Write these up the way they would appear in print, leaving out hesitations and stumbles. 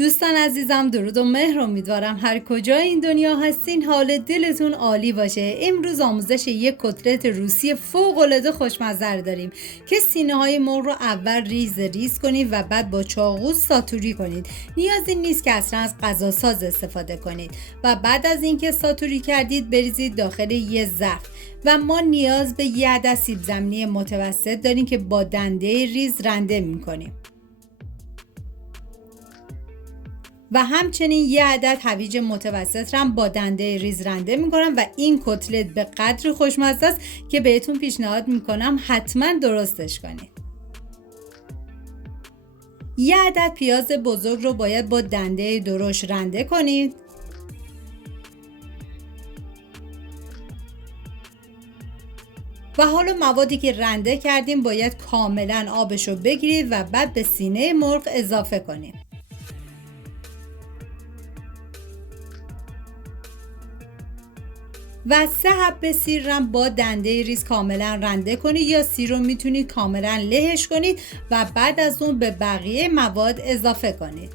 دوستان عزیزم، درود و مهر. امیدوارم هر کجا این دنیا هستین حال دلتون عالی باشه. امروز آموزش یک کتلت روسی فوق‌العاده خوشمزه داریم که سینه‌های مرغ رو اول ریز ریز کنید و بعد با چاقو ساتوری کنید. نیازی نیست که اصلا از غذاساز استفاده کنید و بعد از اینکه ساتوری کردید بریزید داخل یه ظرف. و ما نیاز به یه عدد سیب زمینی متوسط داریم که با دنده ریز رنده می‌کنیم. و همچنین یه عدد هویج متوسط هم با دنده ریز رنده میکنم و این کتلت به قدر خوشمزه است که بهتون پیشنهاد میکنم حتما درستش کنید. یه عدد پیاز بزرگ رو باید با دنده درشت رنده کنید. و حالا موادی که رنده کردیم باید کاملا آبش رو بگیرید و بعد به سینه مرغ اضافه کنید. و 3 حبه سیر رو با دنده ریز کاملا رنده کنید یا سیر رو میتونید کاملا لهش کنید و بعد از اون به بقیه مواد اضافه کنید.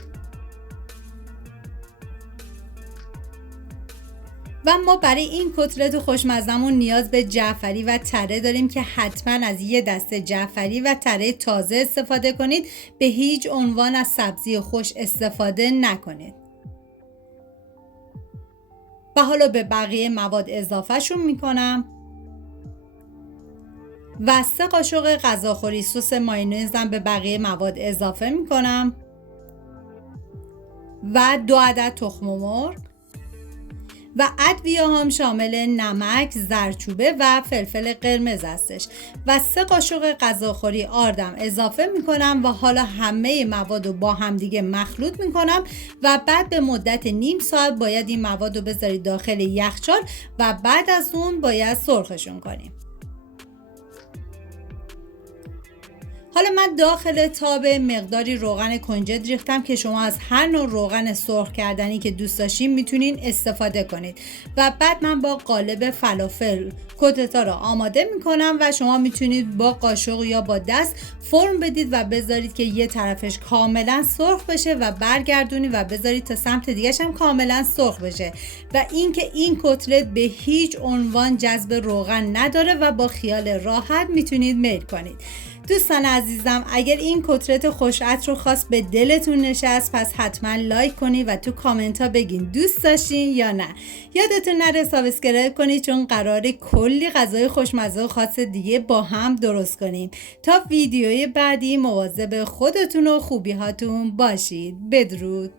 و ما برای این کتلت خوشمزمون نیاز به جعفری و تره داریم که حتما از یه دسته جعفری و تره تازه استفاده کنید. به هیچ عنوان از سبزی خوش استفاده نکنید. و حالا به بقیه مواد اضافه شون میکنم و 3 قاشق غذاخوری سس مایونزم به بقیه مواد اضافه میکنم و 2 عدد تخم مرغ و ادویه هم شامل نمک، زردچوبه و فلفل قرمز هستش و 3 قاشق غذاخوری آردم اضافه میکنم و حالا همه مواد رو با همدیگه مخلوط میکنم و بعد به مدت نیم ساعت باید این مواد رو بذارید داخل یخچال و بعد از اون باید سرخشون کنیم. حالا من داخل تاب مقداری روغن کنجد ریختم که شما از هر نوع روغن سرخ کردنی که دوست داشتین میتونین استفاده کنید و بعد من با قالب فلافل کتلت‌ها رو آماده میکنم و شما میتونید با قاشق یا با دست فرم بدید و بذارید که یه طرفش کاملا سرخ بشه و برگردونید و بذارید تا سمت دیگه‌ش هم کاملا سرخ بشه و اینکه این کتلت به هیچ عنوان جذب روغن نداره و با خیال راحت میتونید میل کنید. دوستان عزیزم، اگر این کتلت خوش عطر و خاص به دلتون نشست پس حتما لایک کنید و تو کامنت ها بگین دوست داشتین یا نه. یادتون نره سابسکرایب کنید چون قراره کلی غذای خوشمزه و خاص دیگه با هم درست کنیم. تا ویدیوی بعدی مواظب خودتون و خوبی هاتون باشید. بدرود.